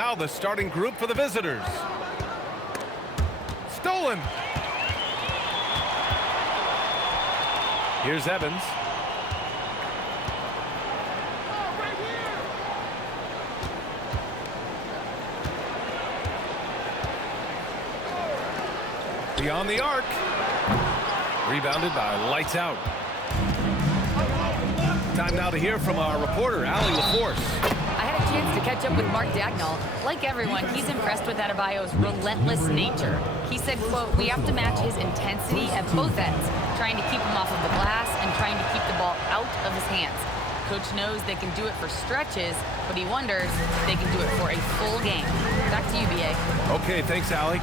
Now the starting group for the visitors. Stolen. Here's Evans. Beyond the arc. Rebounded by Lights Out. Time now to hear from our reporter, Allie LaForce. I had a chance to catch up with Mark Dagnall. Like everyone, he's impressed with Adebayo's relentless nature. He said, quote, "We have to match his intensity at both ends, trying to keep him off of the glass and trying to keep the ball out of his hands. Coach knows they can do it for stretches, but he wonders if they can do it for a full game." Back to you, BA. Okay, thanks, Allie.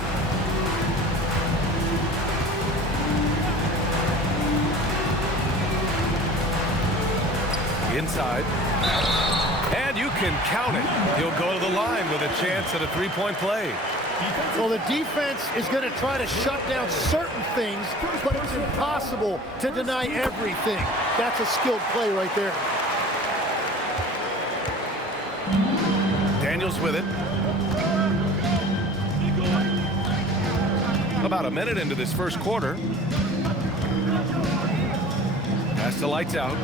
Inside. And you can count it. He'll go to the line with a chance at a three-point play. Well, the defense is going to try to shut down certain things, but it's impossible to deny everything. That's a skilled play right there. Daniels with it. About a minute into this first quarter. Pass to Lights Out.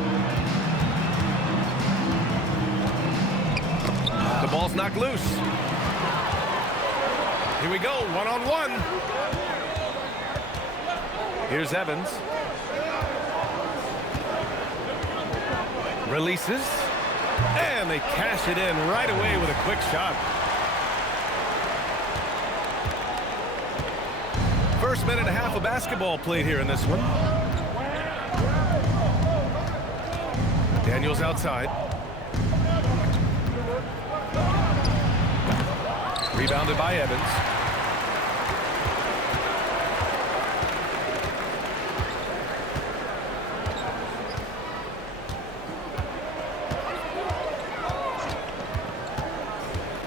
The ball's knocked loose. Here we go, one-on-one. Here's Evans. Releases. And they cash it in right away with a quick shot. First minute and a half of basketball played here in this one. Daniels outside. Rebounded by Evans.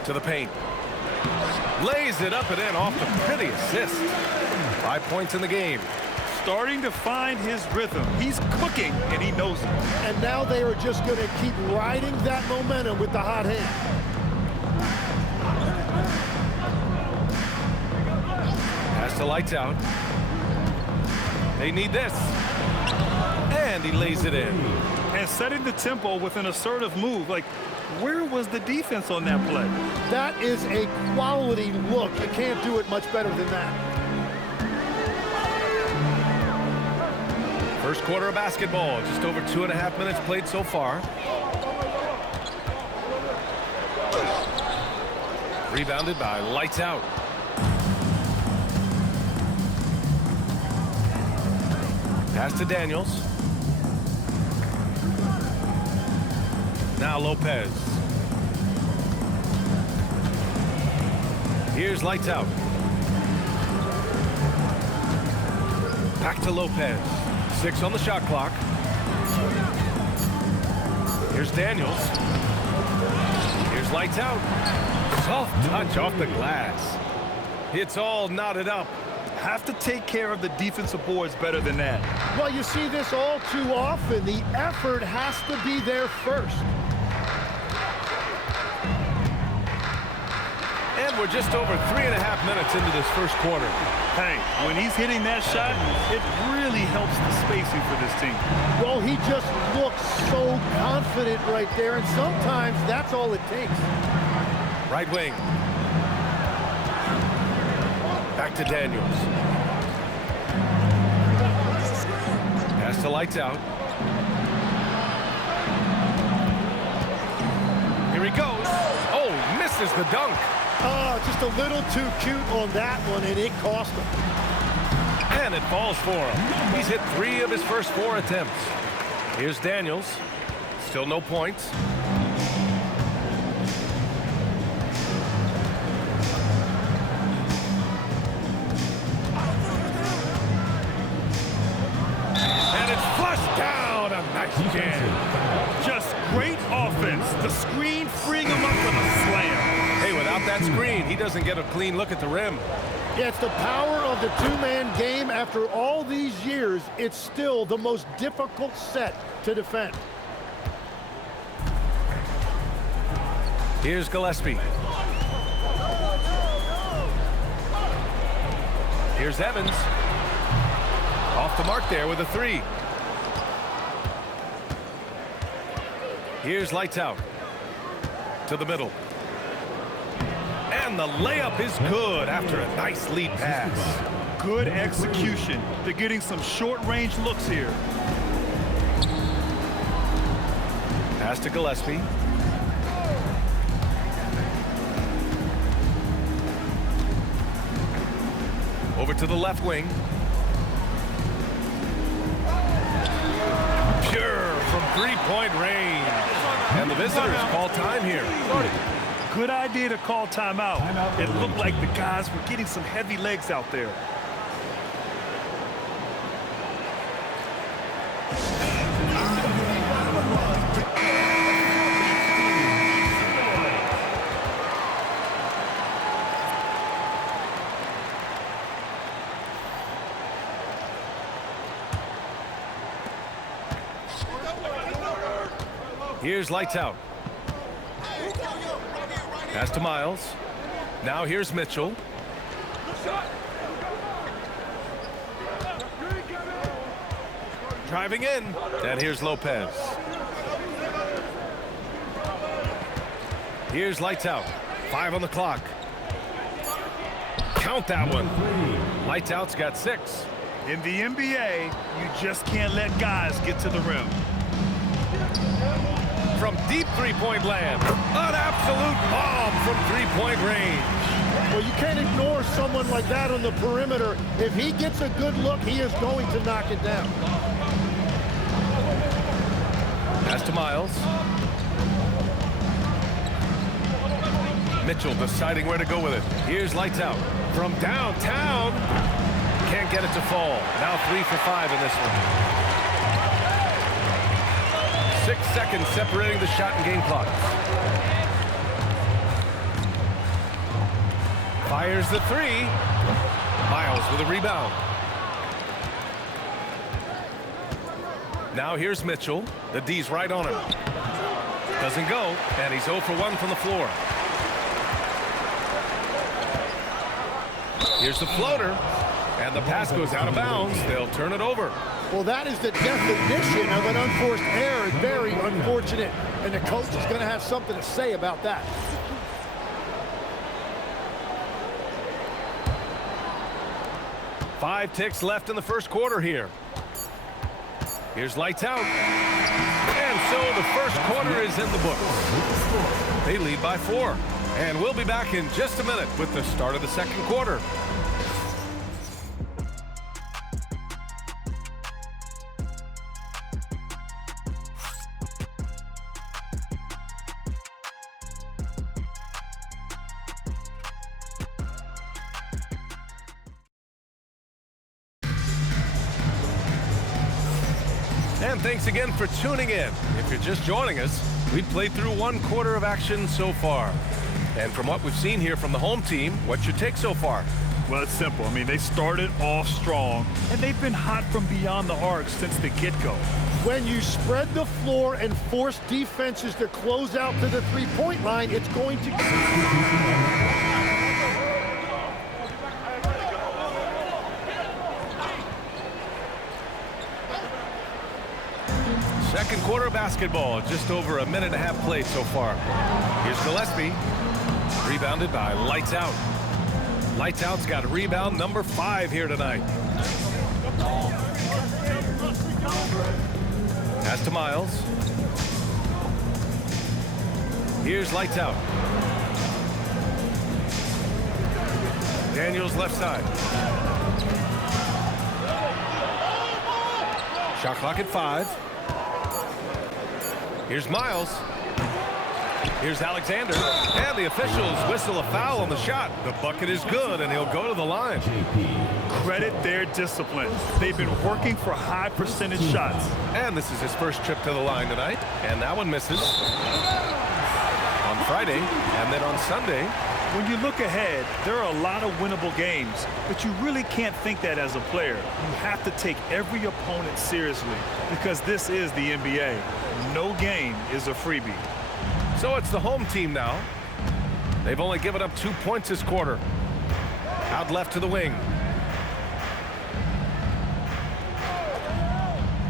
To the paint. Lays it up and in off the pretty assist. 5 points in the game. Starting to find his rhythm. He's cooking, and he knows it. And now they are just going to keep riding that momentum with the hot hand. Pass to Lights Out. They need this. And he lays it in. And setting the tempo with an assertive move. Like, where was the defense on that play? That is a quality look. You can't do it much better than that. First quarter of basketball. Just over 2.5 minutes played so far. Rebounded by Lights Out. Pass to Daniels. Now Lopez. Here's Lights Out. Back to Lopez. 6 on the shot clock. Here's Daniels. Here's Lights Out. Soft touch off the glass. It's all knotted up. Have to take care of the defensive boards better than that. Well, you see this all too often. The effort has to be there first. And we're just over 3.5 minutes into this first quarter. Hey, when he's hitting that shot, it really helps the spacing for this team. Well, he just looks so confident right there, and sometimes that's all it takes. Right wing. Back to Daniels. Pass to Lights Out. Here he goes. Oh, misses the dunk. Oh, just a little too cute on that one, and it cost him. And it falls for him. He's hit 3 of his first 4 attempts. Here's Daniels. Still no points. And it's flushed down. A nice jam. Just great offense. The screen freeing him up with a slam. Hey, without that screen, he doesn't get a clean look at the rim. Yeah, it's the power of the two-man game. After all these years, it's still the most difficult set to defend. Here's Gillespie. Here's Evans. Off the mark there with a 3. Here's Lights Out. To the middle. And the layup is good after a nice lead pass. Good execution. They're getting some short-range looks here. Pass to Gillespie. Over to the left wing. Pure from three-point range. And the visitors call time here. Good idea to call timeout. It looked like the guys were getting some heavy legs out there. Here's Lights Out. Pass to Miles. Now here's Mitchell. Driving in. And here's Lopez. Here's Lights Out. 5 on the clock. Count that one. Lights Out's got 6. In the NBA, you just can't let guys get to the rim. From deep three-point land. An absolute bomb from three-point range. Well, you can't ignore someone like that on the perimeter. If he gets a good look, he is going to knock it down. Pass to Miles. Mitchell deciding where to go with it. Here's Lights Out. From downtown. Can't get it to fall. Now 3 for 5 in this one. 6 seconds separating the shot and game clock. Fires the 3. Miles with a rebound. Now here's Mitchell. The D's right on him. Doesn't go, and he's 0 for 1 from the floor. Here's the floater, and the pass goes out of bounds. They'll turn it over. Well, that is the definition of an unforced error. Very unfortunate, and the coach is going to have something to say about that. Five ticks left in the first quarter here. Here's Lights Out. And so the first quarter is in the books. They lead by 4. And we'll be back in just a minute with the start of the second quarter. And thanks again for tuning in. If you're just joining us, we've played through 1 quarter of action so far. And from what we've seen here from the home team, what's your take so far? Well, it's simple. I mean, they started off strong, and they've been hot from beyond the arc since the get-go. When you spread the floor and force defenses to close out to the three-point line, it's going to... Second quarter basketball, just over a minute and a half played so far. Here's Gillespie, rebounded by Lights Out. Lights Out's got rebound number 5 here tonight. Pass to Miles. Here's Lights Out. Daniels left side. Shot clock at 5. Here's Miles. Here's Alexander. And the officials whistle a foul on the shot. The bucket is good, and he'll go to the line. Credit their discipline. They've been working for high percentage shots. And this is his first trip to the line tonight. And that one misses. On Friday, and then on Sunday. When you look ahead, there are a lot of winnable games, but you really can't think that as a player. You have to take every opponent seriously because this is the NBA. No game is a freebie. So it's the home team now. They've only given up 2 points this quarter. Out left to the wing.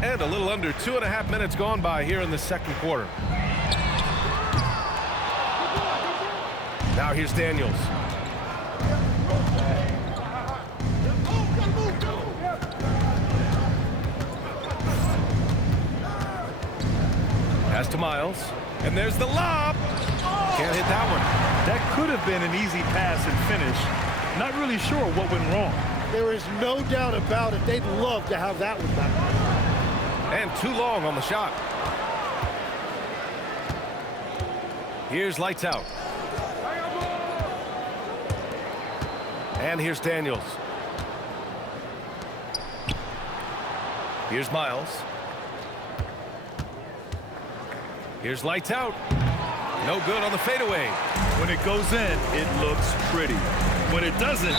And a little under 2.5 minutes gone by here in the second quarter. Now here's Daniels. Pass to Miles. And there's the lob. Can't hit that one. That could have been an easy pass and finish. Not really sure what went wrong. There is no doubt about it. They'd love to have that one back. And too long on the shot. Here's lights out. And here's Daniels. Here's Miles. Here's lights out. No good on the fadeaway. When it goes in, it looks pretty. When it doesn't,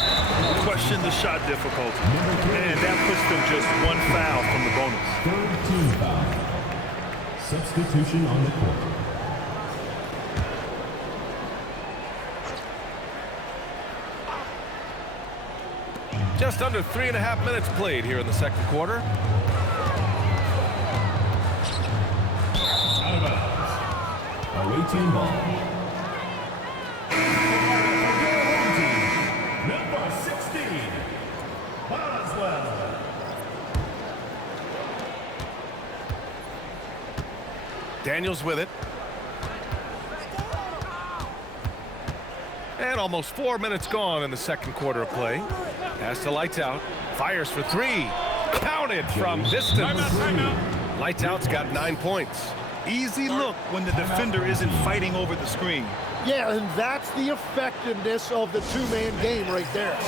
question the shot difficulty. And that puts them just one foul from the bonus. Third team foul. Substitution on the court. Just under 3.5 minutes played here in the second quarter. Out of bounds. Away team ball. Number 16, Boswell. Daniels with it. And almost 4 minutes gone in the second quarter of play. Pass to lights out. Fires for three. Counted from distance. Lights out's got 9 points. Easy look when the defender isn't fighting over the screen. Yeah, and that's the effectiveness of the two-man game right there.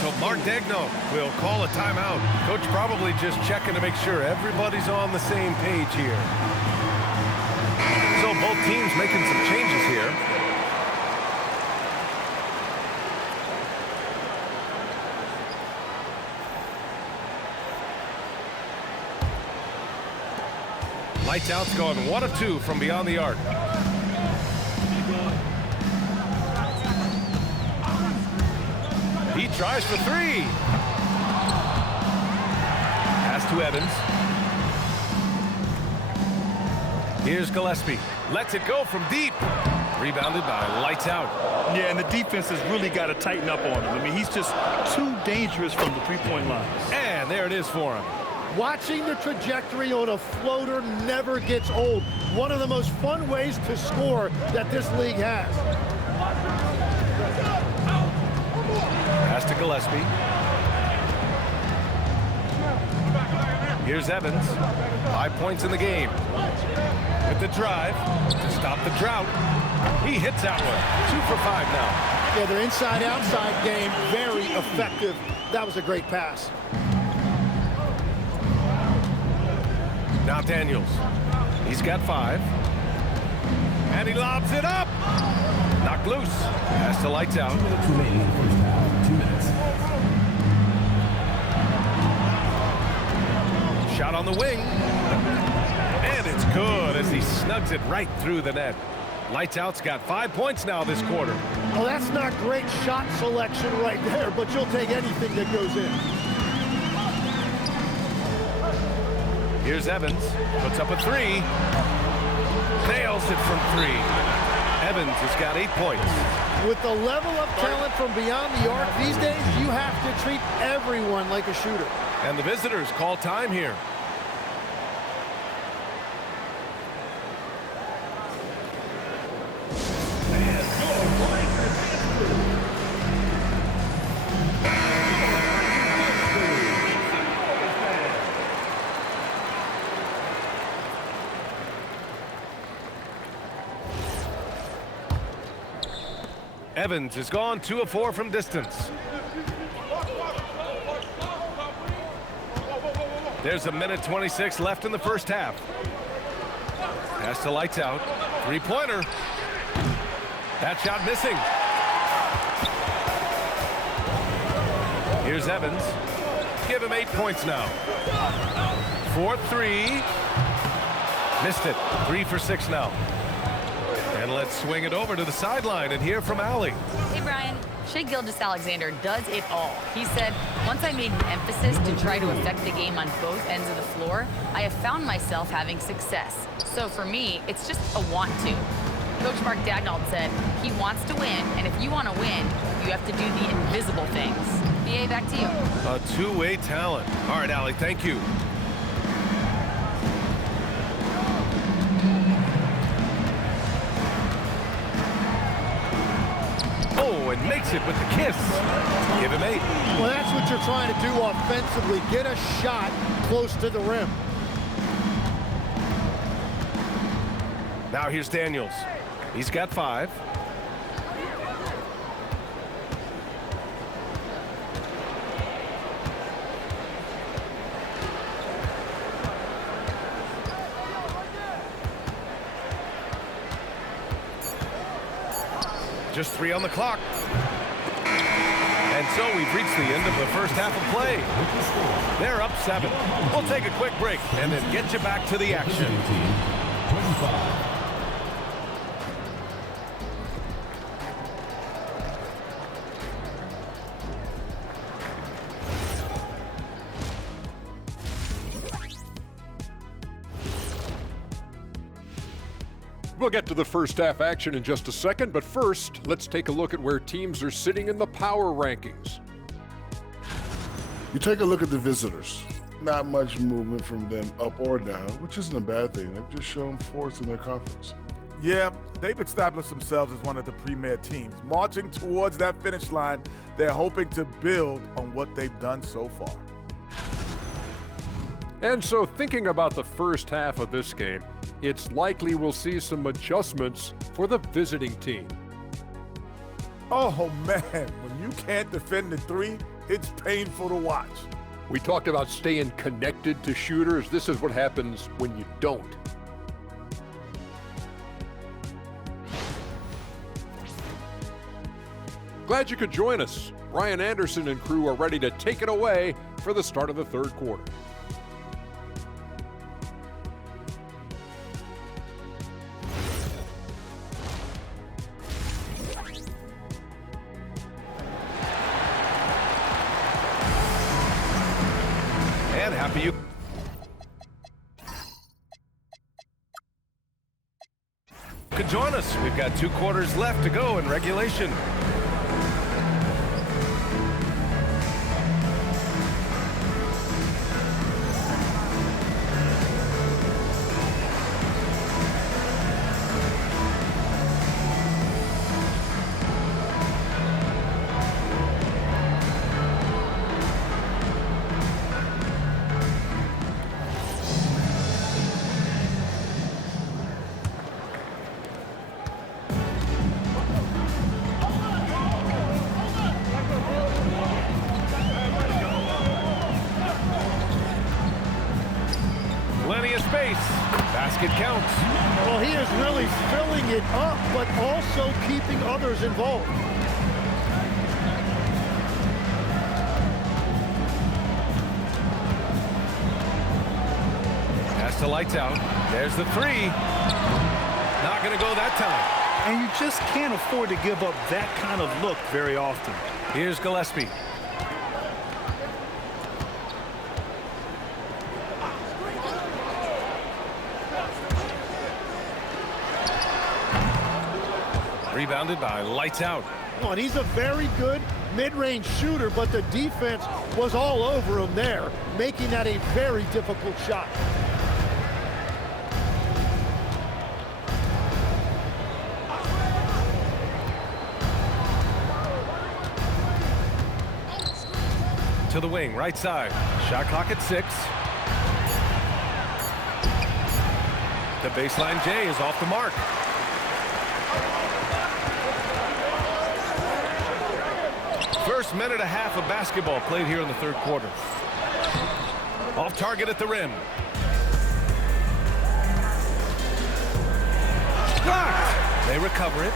So Mark Daigneault will call a timeout. Coach probably just checking to make sure everybody's on the same page here. So both teams making some changes here. Lights out's going 1 of 2 from beyond the arc. He tries for three. Pass to Evans. Here's Gillespie. Lets it go from deep. Rebounded by lights out. Yeah, and the defense has really got to tighten up on him. I mean, he's just too dangerous from the three-point line. And there it is for him. Watching the trajectory on a floater never gets old. One of the most fun ways to score that this league has. Pass to Gillespie. Here's Evans. 5 points in the game. With the drive to stop the drought. He hits that one. 2 for 5 now. Yeah, their inside-outside game, very effective. That was a great pass. Now Daniels. He's got 5. And he lobs it up. Knocked loose. Pass to lights out. 2 minutes remaining in the first half. 2 minutes. Shot on the wing. And it's good as he snugs it right through the net. Lights out's got 5 points now this quarter. Well, that's not great shot selection right there, but you'll take anything that goes in. Here's Evans. Puts up a 3. Nails it from 3. Evans has got 8 points. With the level of talent from beyond the arc these days, you have to treat everyone like a shooter. And the visitors call time here. Evans has gone 2 of 4 from distance. There's 1:26 left in the first half. Pass to lights out. 3-pointer. That shot missing. Here's Evans. Give him 8 points now. 4-3. Missed it. 3 for 6 now. And let's swing it over to the sideline and hear from Allie. Hey, Brian. Shai Gilgeous-Alexander does it all. He said, once I made an emphasis to try to affect the game on both ends of the floor, I have found myself having success. So for me, it's just a want to. Coach Mark Daigneault said, he wants to win, and if you want to win, you have to do the invisible things. BA, back to you. A two-way talent. All right, Allie, thank you. Oh, and makes it with the kiss. Give him 8. Well, that's what you're trying to do offensively. Get a shot close to the rim. Now here's Daniels. He's got 5. Just 3 on the clock. And so we've reached the end of the first half of play. They're up 7. We'll take a quick break and then get you back to the action. 25. We'll get to the first half action in just a second, but first, let's take a look at where teams are sitting in the power rankings. You take a look at the visitors. Not much movement from them up or down, which isn't a bad thing. They've just shown force in their conference. Yeah, they've established themselves as one of the premier teams. Marching towards that finish line, they're hoping to build on what they've done so far. And so thinking about the first half of this game, it's likely we'll see some adjustments for the visiting team. Oh man, when you can't defend the 3, it's painful to watch. We talked about staying connected to shooters. This is what happens when you don't. Glad you could join us. Ryan Anderson and crew are ready to take it away for the start of the third quarter. And happy you could join us. We've got 2 quarters left to go in regulation. Plenty of space. Basket counts. Well, he is really filling it up, but also keeping others involved. Pass to Lights Out. There's the 3. Not going to go that time. And you just can't afford to give up that kind of look very often. Here's Gillespie. Rebounded by Lights Out. Oh, and he's a very good mid-range shooter, but the defense was all over him there, making that a very difficult shot. To the wing, right side. Shot clock at 6. The baseline J is off the mark. First minute and a half of basketball played here in the third quarter. Off target at the rim. Blocked. They recover it.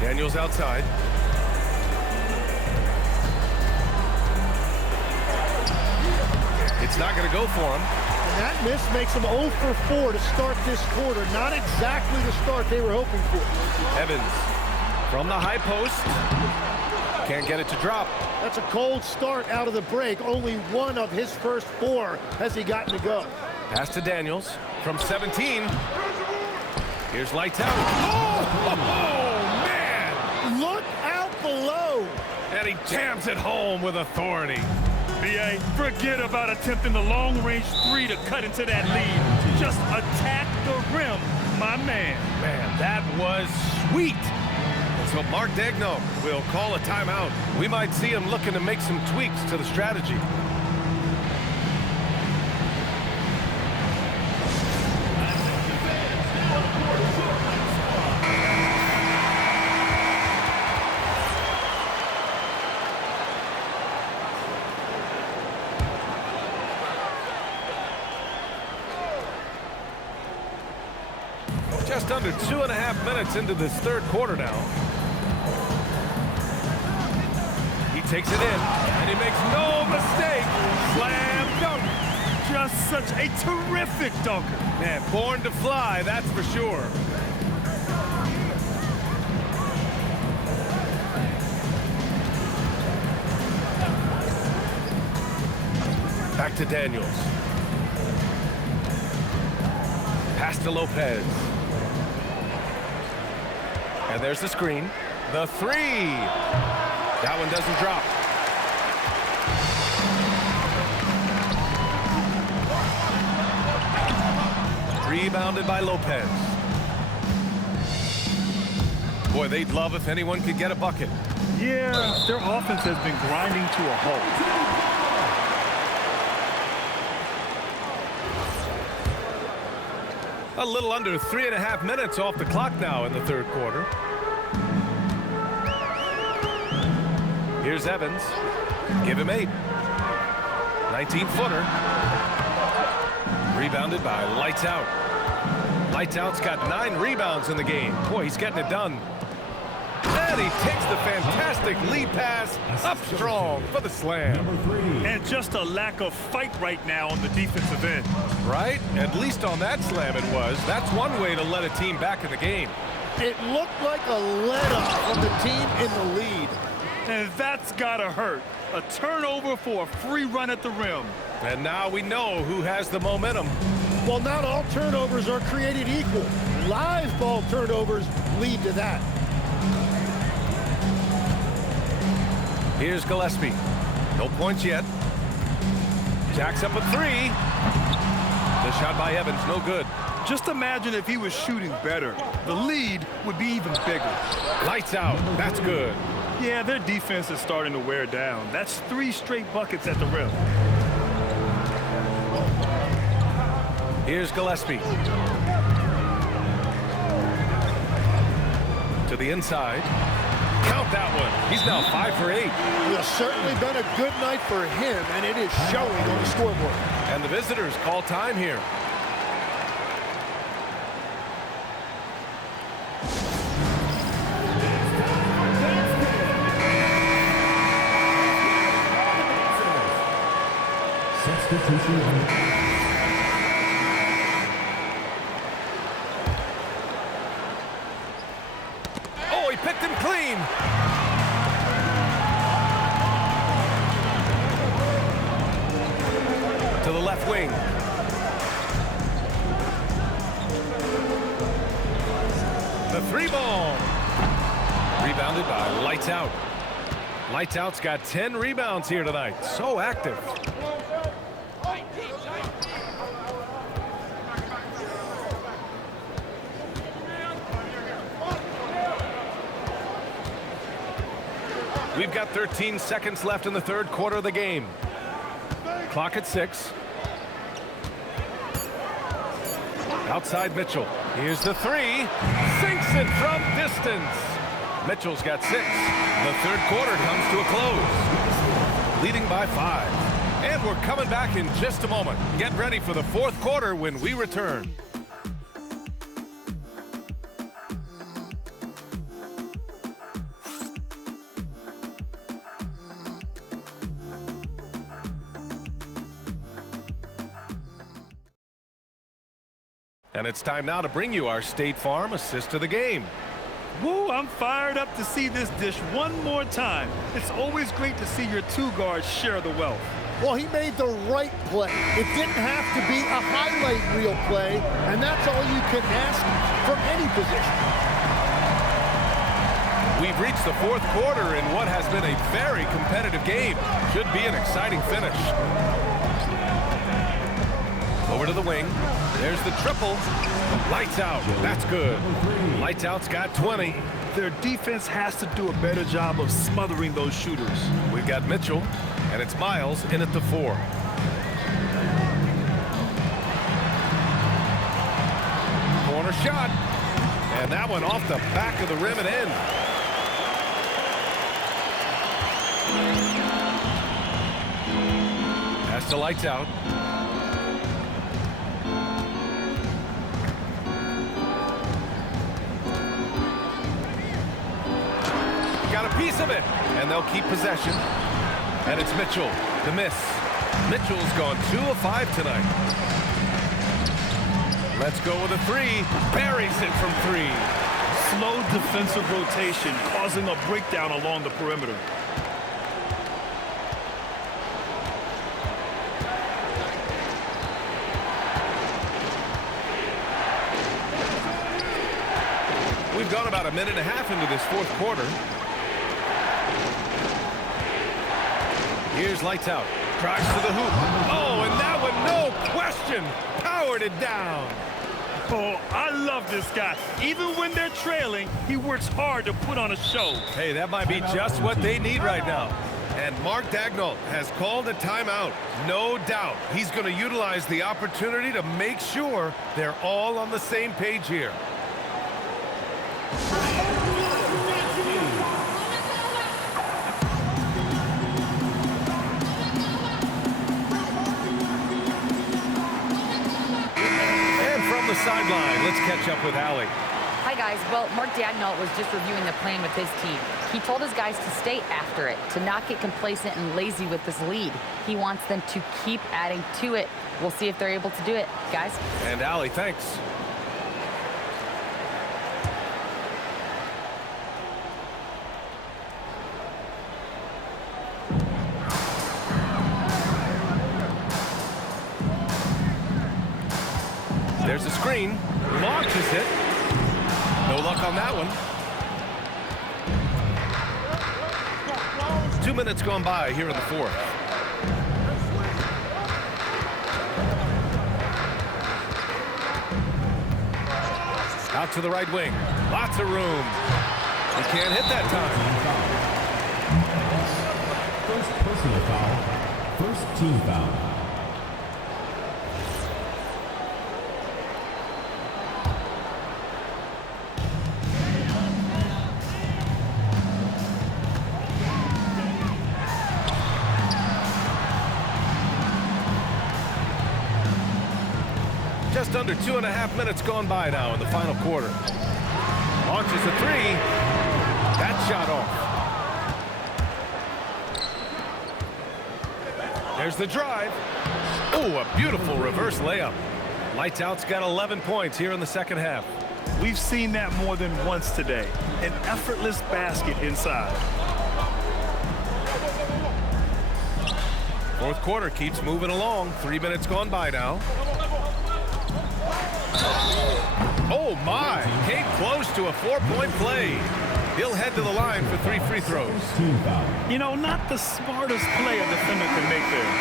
Daniels outside. It's not going to go for him. that miss makes them 0 for 4 to start this quarter. Not exactly the start they were hoping for. Evans from the high post. Can't get it to drop. That's a cold start out of the break. Only one of his first 4 has he gotten to go. Pass to Daniels from 17. Here's lights out. Oh, man! Look out below. And he jams it home with authority. B.A., forget about attempting the long-range 3 to cut into that lead. Just attack the rim, my man. Man, that was sweet. And so Mark Daigneault will call a timeout. We might see him looking to make some tweaks to the strategy. Just under 2.5 minutes into this third quarter now. He takes it in, and he makes no mistake. Slam dunk. Just such a terrific dunker. Man, born to fly, that's for sure. Back to Daniels. Pass to Lopez. And there's the screen. The 3. That one doesn't drop. Rebounded by Lopez. Boy, they'd love if anyone could get a bucket. Yeah, their offense has been grinding to a halt. A little under 3.5 minutes off the clock now in the third quarter. Here's Evans. Give him 8. 19-footer. Rebounded by Lights Out. Lights Out's got 9 rebounds in the game. Boy, he's getting it done. And he takes the fantastic lead pass up strong for the slam. And just a lack of fight right now on the defensive end. Right? At least on that slam it was. That's one way to let a team back in the game. It looked like a let-up from the team in the lead. And that's gotta hurt. A turnover for a free run at the rim. And now we know who has the momentum. Well, not all turnovers are created equal. Live ball turnovers lead to that. Here's Gillespie. No points yet. Jacks up a 3. The shot by Evans, no good. Just imagine if he was shooting better. The lead would be even bigger. Lights out. That's good. Yeah, their defense is starting to wear down. That's 3 straight buckets at the rim. Here's Gillespie. To the inside. Count that one. He's now 5 for 8. It has certainly been a good night for him, and it is showing on the scoreboard. And the visitors call time here. Substitution. Oh, he picked him clean. To the left wing. The 3 ball. Rebounded by Lights Out. Lights Out's got 10 rebounds here tonight. So active. We've got 13 seconds left in the third quarter of the game. Clock at 6. Outside Mitchell. Here's the 3. Sinks it from distance. Mitchell's got 6. The third quarter comes to a close. Leading by 5. And we're coming back in just a moment. Get ready for the fourth quarter when we return. And it's time now to bring you our State Farm assist of the game. Woo, I'm fired up to see this dish one more time. It's always great to see your two guards share the wealth. Well, he made the right play. It didn't have to be a highlight reel play, and that's all you can ask from any position. We've reached the fourth quarter in what has been a very competitive game. Should be an exciting finish. Over to the wing. There's the triple. Lights out. That's good. Lights out's got 20. Their defense has to do a better job of smothering those shooters. We've got Mitchell, and it's Miles in at the 4. Corner shot. And that one off the back of the rim and in. Pass to Lights out. Got a piece of it, and they'll keep possession. And it's Mitchell, the miss. Mitchell's gone 2 of 5 tonight. Let's go with a 3. Buries it from 3. Slow defensive rotation causing a breakdown along the perimeter. We've gone about a minute and a half into this fourth quarter. Here's Lights out. Drives to the hoop. Oh, and that one, no question, powered it down. Oh, I love this guy. Even when they're trailing, he works hard to put on a show. Hey, that might be just what they need right now. And Mark Daigneault has called a timeout. No doubt he's going to utilize the opportunity to make sure they're all on the same page here. The sideline. Let's catch up with Allie. Hi, guys. Well, Mark Daigneault was just reviewing the plan with his team. He told his guys to stay after it, to not get complacent and lazy with this lead. He wants them to keep adding to it. We'll see if they're able to do it, guys. And Allie, thanks. There's a screen. Launches it. No luck on that one. 2 minutes gone by here in the fourth. Out to the right wing. Lots of room. He can't hit that time. First personal foul. First team foul. Just under 2.5 minutes gone by now in the final quarter. Launches a 3. That shot off. There's the drive. Oh, a beautiful reverse layup. Lights out's got 11 points here in the second half. We've seen that more than once today. An effortless basket inside. Fourth quarter keeps moving along. 3 minutes gone by now. Oh, my. Came close to a 4-point play. He'll head to the line for 3 free throws. You know, not the smartest play a defender can make there.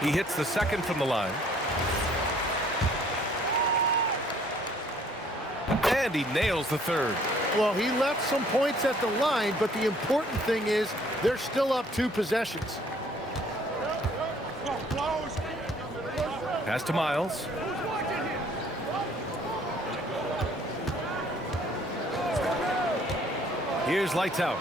He hits the second from the line. And he nails the third. Well, he left some points at the line, but the important thing is they're still up 2 possessions. Pass to Miles. Here's Lights out.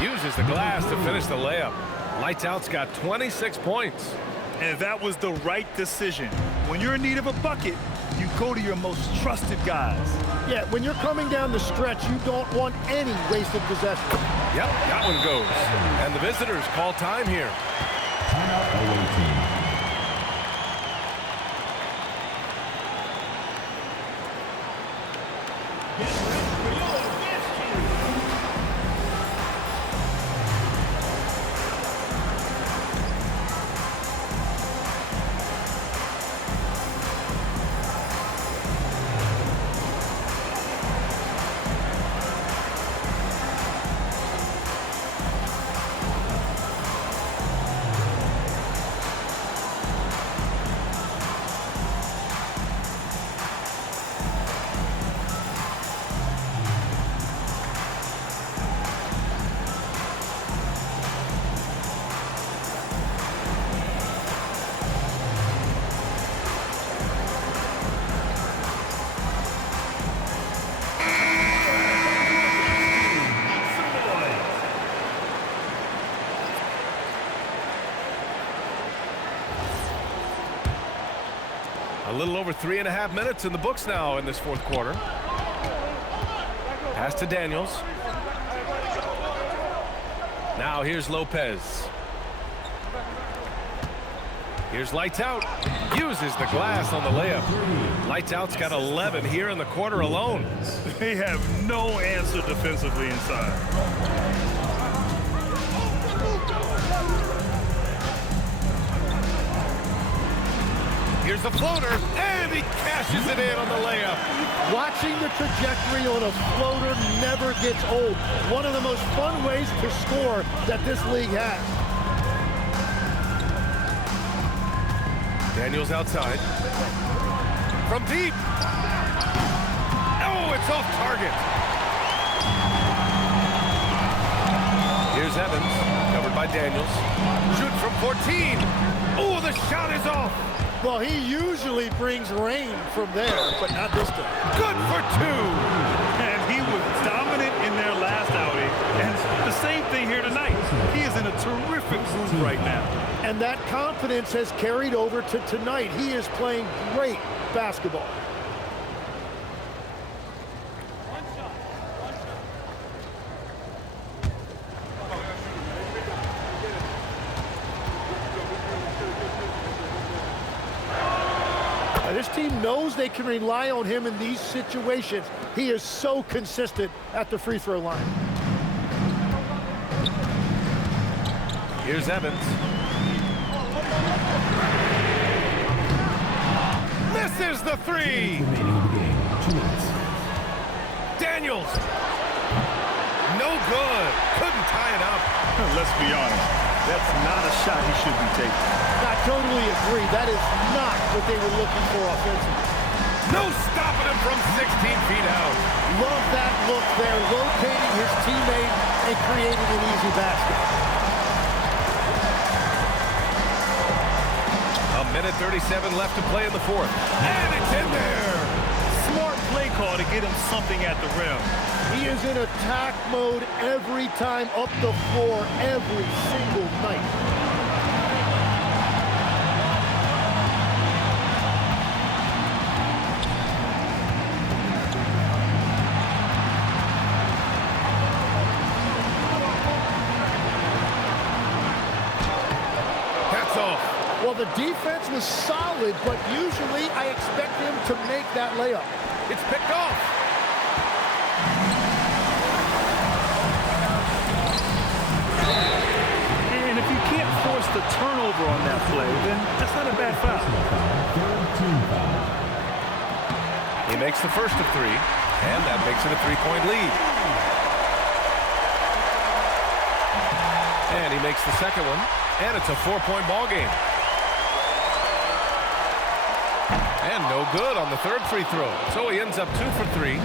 Uses the glass to finish the layup. Lights out's got 26 points. And that was the right decision. When you're in need of a bucket, you go to your most trusted guys. Yeah, when you're coming down the stretch, you don't want any wasted possession. Yep, that one goes. And the visitors call time here. Timeout away team. A little over 3.5 minutes in the books now in this fourth quarter. Pass to Daniels. Now here's Lopez. Here's Lights Out. Uses the glass on the layup. Lights Out's got 11 here in the quarter alone. They have no answer defensively inside. Here's the floater, and he cashes it in on the layup. Watching the trajectory on a floater never gets old. One of the most fun ways to score that this league has. Daniels outside. From deep. Oh, it's off target. Here's Evans, covered by Daniels. Shoots from 14. Oh, the shot is off. Well, he usually brings rain from there, but not this time. Good for two. And he was dominant in their last outing. And the same thing here tonight. He is in a terrific mood right now. And that confidence has carried over to tonight. He is playing great basketball. This team knows they can rely on him in these situations. He is so consistent at the free throw line. Here's Evans. Misses the three. Remaining in the game. 2 minutes. Daniels. No good. Couldn't tie it up. Let's be honest. That's not a shot he should be taking. I totally agree. That is not what they were looking for offensively. No stopping him from 16 feet out. Love that look there, rotating his teammate and creating an easy basket. A minute 37 left to play in the fourth. And it's in there. Smart play call to get him something at the rim. He is in attack mode every time up the floor, every single night. That's off. Well, the defense was solid, but usually I expect him to make that layup. It's picked off. And if you can't force the turnover on that play, then that's not a bad foul. Third team foul. He makes the first of three, and that makes it a 3-point lead. And he makes the second one, and it's a 4-point ball game. And no good on the third free throw. So he ends up 2 for 3.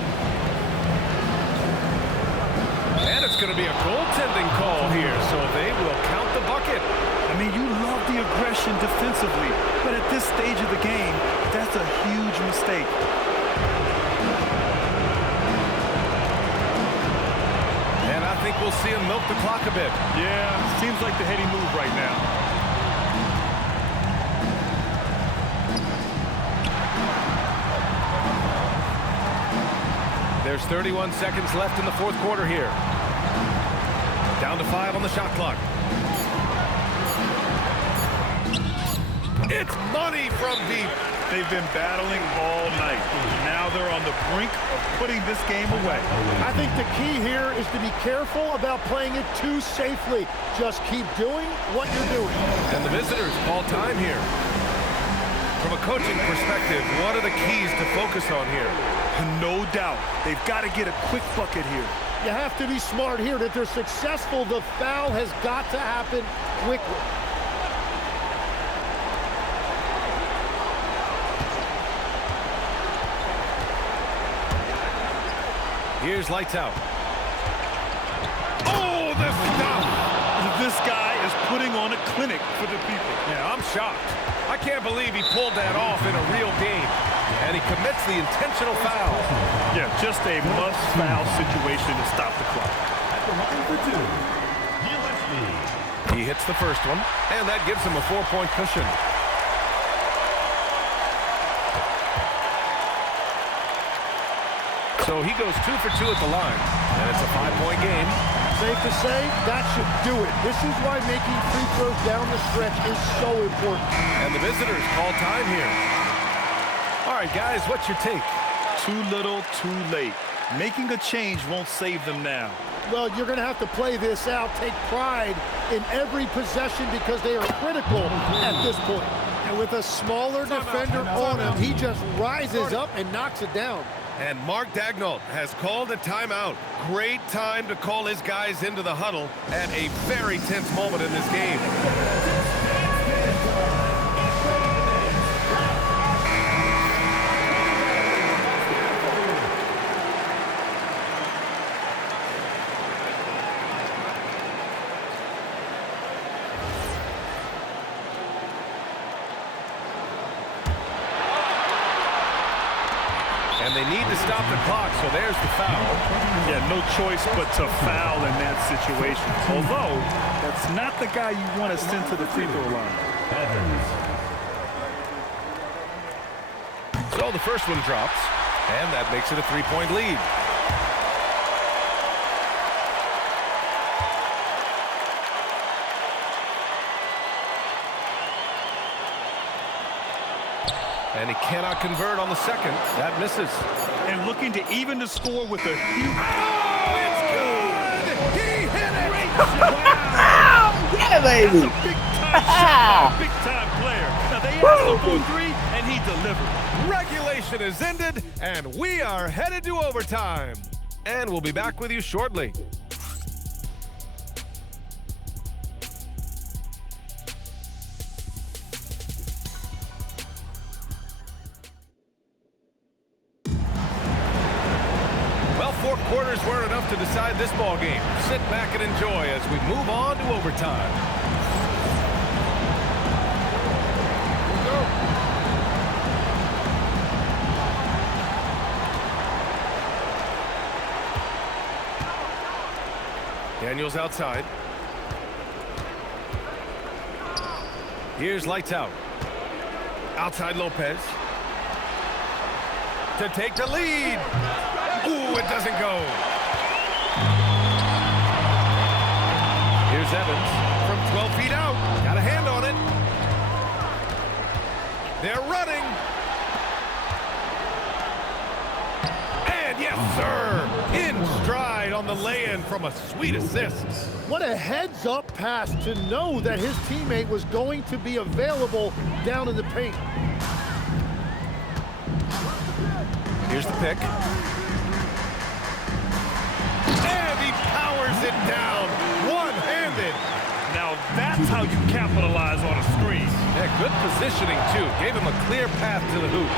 And it's going to be a goaltending call here, so they will count the bucket. I mean, you love the aggression defensively, but at this stage of the game, that's a huge mistake. And I think we'll see him milk the clock a bit. Yeah, seems like the heady move right now. There's 31 seconds left in the fourth quarter here. Down to 5 on the shot clock. It's money from deep. They've been battling all night. Now they're on the brink of putting this game away. I think the key here is to be careful about playing it too safely. Just keep doing what you're doing. And the visitors call time here. From a coaching perspective, what are the keys to focus on here? No doubt. They've got to get a quick bucket here. You have to be smart here. If they're successful, the foul has got to happen quickly. Here's lights out. Oh, the stop! This guy is putting on a clinic for the people. Yeah, I'm shocked. I can't believe he pulled that off in a real game. And he commits the intentional foul. Yeah, just a must-foul situation to stop the clock. At the line for 2, Gillespie. He hits the first one, and that gives him a 4-point cushion. So he goes 2 for 2 at the line, and it's a 5-point game. Safe to say, that should do it. This is why making free throws down the stretch is so important. And the visitors call time here. All right, guys, what's your take? Too little, too late. Making a change won't save them now. Well, you're going to have to play this out, take pride in every possession because they are critical at this point. And with a smaller defender on him, he just rises up and knocks it down. And Mark Daigneault has called a timeout. Great time to call his guys into the huddle at a very tense moment in this game. And they need to stop the clock, so there's the foul. Yeah, no choice but to foul in that situation. Although, that's not the guy you want to send to the free throw line. So the first one drops, and that makes it a 3-point lead. And he cannot convert on the second. That misses. And looking to even the score with a huge... Oh, it's good! He hit it! Wow! Yeah, baby! That's a big-time shot, a big-time player. Now, they asked him for 3, and he delivered. Regulation is ended, and we are headed to overtime. And we'll be back with you shortly. Quarters weren't enough to decide this ball game. Sit back and enjoy as we move on to overtime. Daniels outside. Here's lights out. Outside Lopez. To take the lead. Ooh, it doesn't go. Here's Evans from 12 feet out. Got a hand on it. They're running. And yes, sir. In stride on the lay-in from a sweet assist. What a heads-up pass to know that his teammate was going to be available down in the paint. Here's the pick. It down one-handed. Now that's how you capitalize on a screen. Yeah, good positioning too. Gave him a clear path to the hoop.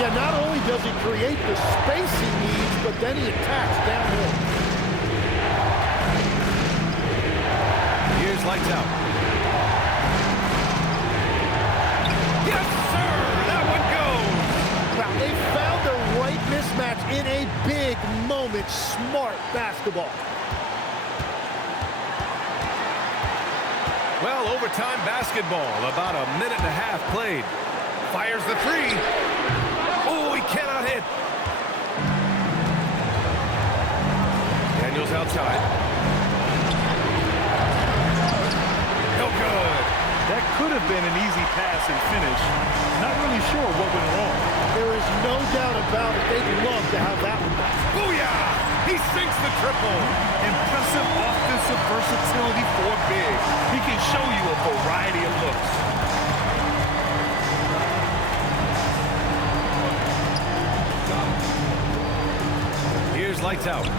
Yeah, not only does he create the space he needs, but then he attacks downhill. Here's lights out. Yes, sir. That one goes. Wow, they found the right mismatch in a big moment. Smart basketball. Well, overtime basketball, about a minute and a half played. Fires the 3. Oh, he cannot hit. goes outside. No good. That could have been an easy pass and finish. Not really sure what went wrong. There is no doubt about it. They'd love to have that one back. Booyah! He sinks the triple. Impressive offensive versatility for big. He can show you a variety of looks. Here's lights out.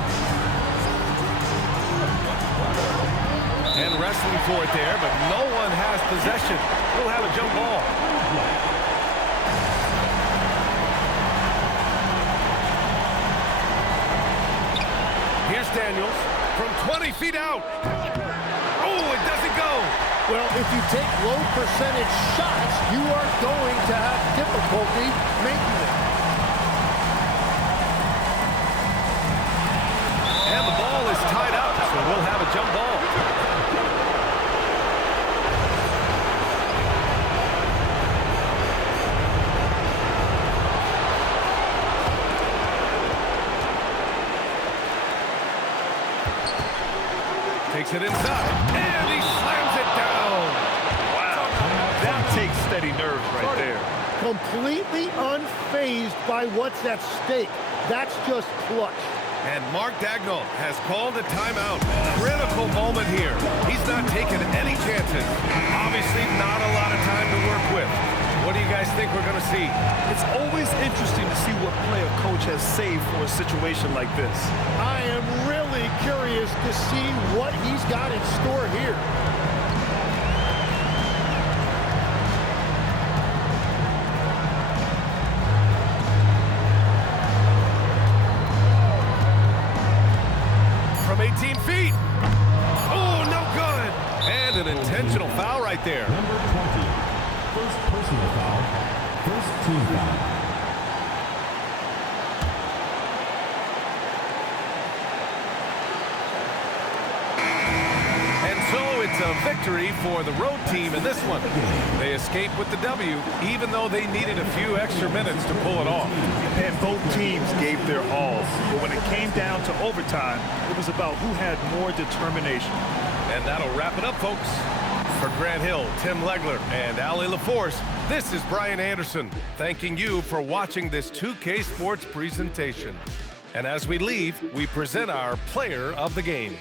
And wrestling for it there, but no one has possession. We'll have a jump ball. Here's Daniels from 20 feet out. Oh, it doesn't go. Well, if you take low percentage shots, you are going to have difficulty making them. And the ball is tied up, so we'll have a jump ball. Takes it inside, and he slams it down. Wow, that takes steady nerves right there. Completely unfazed by what's at stake. That's just clutch. And Mark Daigneault has called a timeout. Critical moment here. He's not taking any chances. Obviously not a lot of time to work with. What do you guys think we're going to see? It's always interesting to see what play a coach has saved for a situation like this. I am really curious to see what he's got in store here. From 18 feet. Oh, no good. And an intentional foul right there. Number 20. First personal foul. First team foul. It's a victory for the road team in this one. They escaped with the W, even though they needed a few extra minutes to pull it off. And both teams gave their all. But when it came down to overtime, it was about who had more determination. And that'll wrap it up, folks. For Grant Hill, Tim Legler, and Allie LaForce, this is Brian Anderson, thanking you for watching this 2K Sports presentation. And as we leave, we present our player of the game.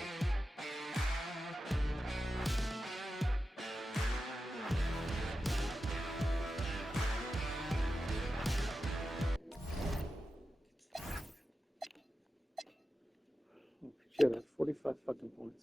Shit, that's 45 fucking points.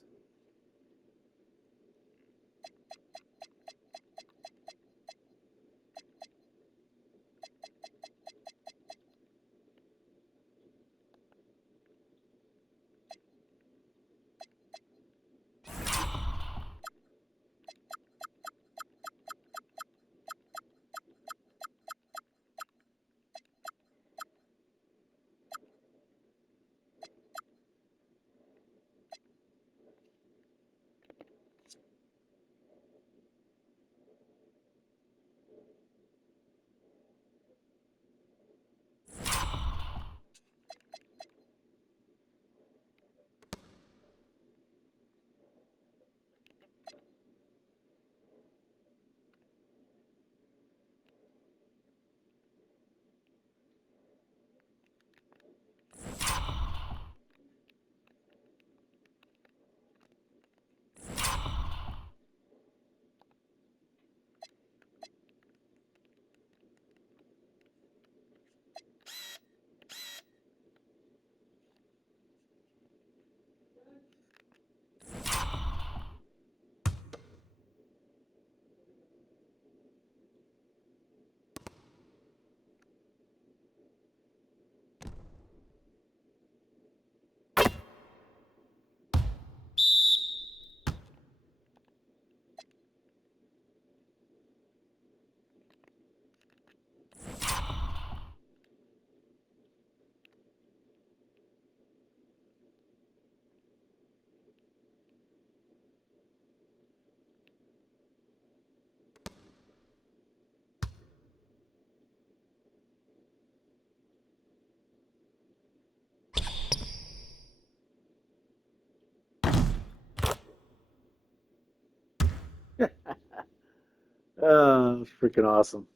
It's freaking awesome.